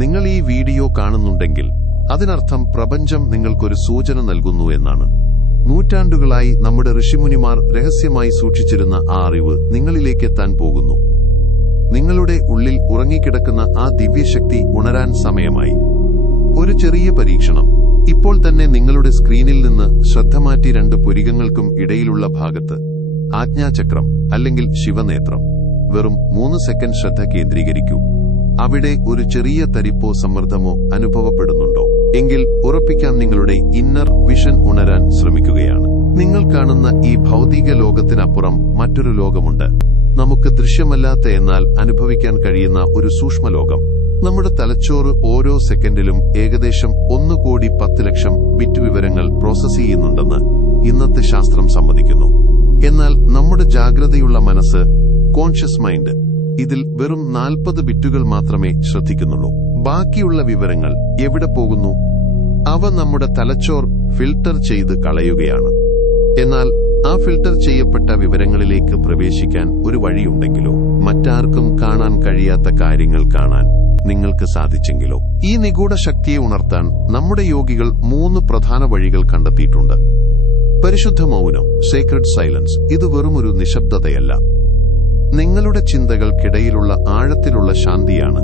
നിങ്ങൾ ഈ വീഡിയോ കാണുന്നുണ്ടെങ്കിൽ അതിനർത്ഥം പ്രപഞ്ചം നിങ്ങൾക്കൊരു സൂചന നൽകുന്നു എന്നാണ്. നൂറ്റാണ്ടുകളായി നമ്മുടെ ഋഷിമുനിമാർ രഹസ്യമായി സൂക്ഷിച്ചിരുന്ന ആ അറിവ് നിങ്ങളിലേക്കെത്താൻ പോകുന്നു. നിങ്ങളുടെ ഉള്ളിൽ ഉറങ്ങിക്കിടക്കുന്ന ആ ദിവ്യശക്തി ഉണരാൻ സമയമായി. ഒരു ചെറിയ പരീക്ഷണം. ഇപ്പോൾ തന്നെ നിങ്ങളുടെ സ്ക്രീനിൽ നിന്ന് ശ്രദ്ധ മാറ്റി 2 പുരികങ്ങൾക്കും ഇടയിലുള്ള ഭാഗത്ത് ആജ്ഞാചക്രം അല്ലെങ്കിൽ ശിവനേത്രം വെറും 3 സെക്കൻഡ് ശ്രദ്ധ കേന്ദ്രീകരിക്കൂ. അവിടെ ഒരു ചെറിയ തരിപ്പോ സമ്മർദ്ദമോ അനുഭവപ്പെടുന്നുണ്ടോ എങ്കിൽ ഉറപ്പിക്കാൻ നിങ്ങളുടെ ഇന്നർ വിഷൻ ഉണരാൻ ശ്രമിക്കുകയാണ്. നിങ്ങൾ കാണുന്ന ഈ ഭൗതിക ലോകത്തിനപ്പുറം മറ്റൊരു ലോകമുണ്ട്. നമുക്ക് ദൃശ്യമല്ലാത്ത എന്നാൽ അനുഭവിക്കാൻ കഴിയുന്ന ഒരു സൂക്ഷ്മലോകം. നമ്മുടെ തലച്ചോറ് ഓരോ സെക്കൻഡിലും ഏകദേശം 1,10,00,000 ബിറ്റ് വിവരങ്ങൾ പ്രോസസ് ചെയ്യുന്നുണ്ടെന്ന് ഇന്നത്തെ ശാസ്ത്രം സമ്മതിക്കുന്നു. എന്നാൽ നമ്മുടെ ജാഗ്രതയുള്ള മനസ്സ്, കോൺഷ്യസ് മൈൻഡ്, ഇതിൽ വെറും 40 ബിറ്റുകൾ മാത്രമേ ശ്രദ്ധിക്കുന്നുള്ളൂ. ബാക്കിയുള്ള വിവരങ്ങൾ എവിടെ പോകുന്നു? അവ നമ്മുടെ തലച്ചോർ ഫിൽട്ടർ ചെയ്ത് കളയുകയാണ്. എന്നാൽ ആ ഫിൽട്ടർ ചെയ്യപ്പെട്ട വിവരങ്ങളിലേക്ക് പ്രവേശിക്കാൻ ഒരു വഴിയുണ്ടെങ്കിലോ, മറ്റാർക്കും കാണാൻ കഴിയാത്ത കാര്യങ്ങൾ കാണാൻ നിങ്ങൾക്ക് സാധിച്ചെങ്കിലോ? ഈ നിഗൂഢ ശക്തിയെ ഉണർത്താൻ നമ്മുടെ യോഗികൾ 3 പ്രധാന വഴികൾ കണ്ടെത്തിയിട്ടുണ്ട്. പരിശുദ്ധ മൗനം, സേക്രഡ് സൈലൻസ്. ഇത് വെറുമൊരു നിശബ്ദതയല്ല, നിങ്ങളുടെ ചിന്തകൾക്കിടയിലുള്ള ആഴത്തിലുള്ള ശാന്തിയാണ്.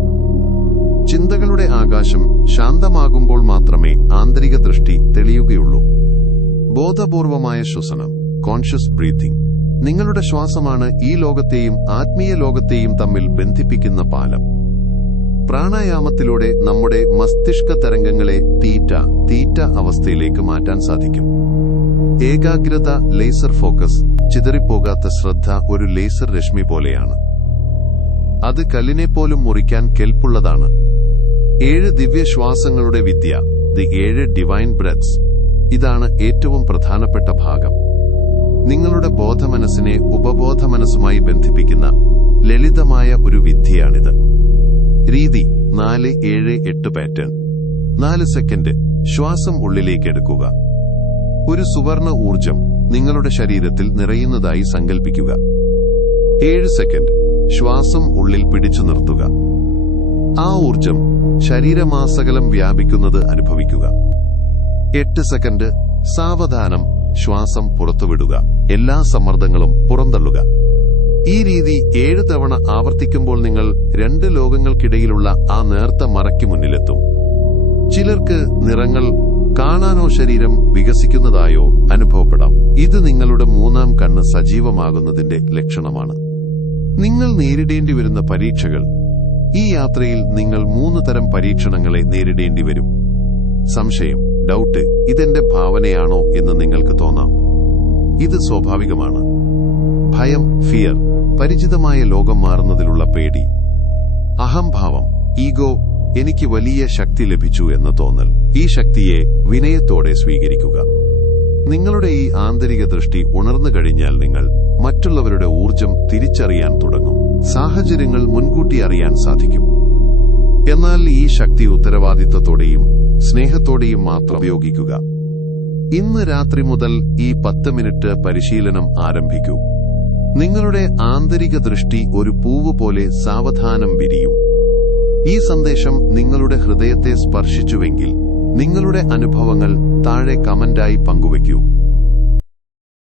ചിന്തകളുടെ ആകാശം ശാന്തമാകുമ്പോൾ മാത്രമേ ആന്തരിക ദൃഷ്ടി തെളിയുകയുള്ളൂ. ബോധപൂർവമായ ശ്വസനം, കോൺഷ്യസ് ബ്രീത്തിംഗ്. നിങ്ങളുടെ ശ്വാസമാണ് ഈ ലോകത്തെയും ആത്മീയ ലോകത്തെയും തമ്മിൽ ബന്ധിപ്പിക്കുന്ന പാലം. പ്രാണായാമത്തിലൂടെ നമ്മുടെ മസ്തിഷ്ക തരംഗങ്ങളെ തീറ്റ അവസ്ഥയിലേക്ക് മാറ്റാൻ സാധിക്കും. ഏകാഗ്രത, ലേസർ ഫോക്കസ്. ചിതറിപ്പോകാത്ത ശ്രദ്ധ ഒരു ലേസർ രശ്മി പോലെയാണ്. അത് കല്ലിനെപ്പോലും മുറിക്കാൻ കെൽപ്പുള്ളതാണ്. 7 ദിവ്യശ്വാസങ്ങളുടെ വിദ്യ, ദി 7 ഡിവൈൻ ബ്രെത്ത്സ്. ഇതാണ് ഏറ്റവും പ്രധാനപ്പെട്ട ഭാഗം. നിങ്ങളുടെ ബോധമനസ്സിനെ ഉപബോധമനസ്സുമായി ബന്ധിപ്പിക്കുന്ന ലളിതമായ ഒരു വിദ്യയാണിത്. രീതി 4-7-8 പാറ്റേൺ. 4 സെക്കൻഡ് ശ്വാസം ഉള്ളിലേക്കെടുക്കുക. ഒരു സുവർണ ഊർജം നിങ്ങളുടെ ശരീരത്തിൽ നിറയുന്നതായി സങ്കൽപ്പിക്കുക. 7 സെക്കൻഡ് ശ്വാസം ഉള്ളിൽ പിടിച്ചു നിർത്തുക. ആ ഊർജം ശരീരമാസകലം വ്യാപിക്കുന്നത് അനുഭവിക്കുക. 8 സെക്കൻഡ് സാവധാനം ശ്വാസം പുറത്തുവിടുക. എല്ലാ സമ്മർദ്ദങ്ങളും പുറന്തള്ളുക. ഈ രീതി 7 തവണ ആവർത്തിക്കുമ്പോൾ നിങ്ങൾ 2 ലോകങ്ങൾക്കിടയിലുള്ള ആ നേർത്ത മറയ്ക്ക് മുന്നിലെത്തും. ചിലർക്ക് നിറങ്ങൾ കാണാനോ ശരീരം വികസിക്കുന്നതായോ അനുഭവപ്പെടാം. ഇത് നിങ്ങളുടെ 3ാം കണ്ണ് സജീവമാകുന്നതിന്റെ ലക്ഷണമാണ്. നിങ്ങൾ നേരിടേണ്ടി വരുന്ന പരീക്ഷകൾ. ഈ യാത്രയിൽ നിങ്ങൾ 3 തരം പരീക്ഷണങ്ങളെ നേരിടേണ്ടി വരും. സംശയം, ഡൗട്ട്, ഇതെന്റെ ഭാവനയാണോ എന്ന് നിങ്ങൾക്ക് തോന്നാം. ഇത് സ്വാഭാവികമാണ്. ഭയം, ഫിയർ, പരിചിതമായ ലോകം മാറുന്നതിലുള്ള പേടി. അഹംഭാവം, ഈഗോ, എനിക്ക് വലിയ ശക്തി ലഭിച്ചു എന്ന തോന്നൽ. ഈ ശക്തിയെ വിനയത്തോടെ സ്വീകരിക്കുക. നിങ്ങളുടെ ഈ ആന്തരിക ദൃഷ്ടി ഉണർന്നു കഴിഞ്ഞാൽ നിങ്ങൾ മറ്റുള്ളവരുടെ ഊർജം തിരിച്ചറിയാൻ തുടങ്ങും. സാഹചര്യങ്ങൾ മുൻകൂട്ടി അറിയാൻ സാധിക്കും. എന്നാൽ ഈ ശക്തി ഉത്തരവാദിത്തത്തോടെയും സ്നേഹത്തോടെയും മാത്രം ഉപയോഗിക്കുക. ഇന്ന് രാത്രി മുതൽ ഈ 10 മിനിറ്റ് പരിശീലനം ആരംഭിക്കൂ. നിങ്ങളുടെ ആന്തരിക ദൃഷ്ടി ഒരു പൂവ് പോലെ സാവധാനം വിരിയും. ഈ സന്ദേശം നിങ്ങളുടെ ഹൃദയത്തെ സ്പർശിച്ചുവെങ്കിൽ നിങ്ങളുടെ അനുഭവങ്ങൾ താഴെ കമന്റായി പങ്കുവയ്ക്കൂ.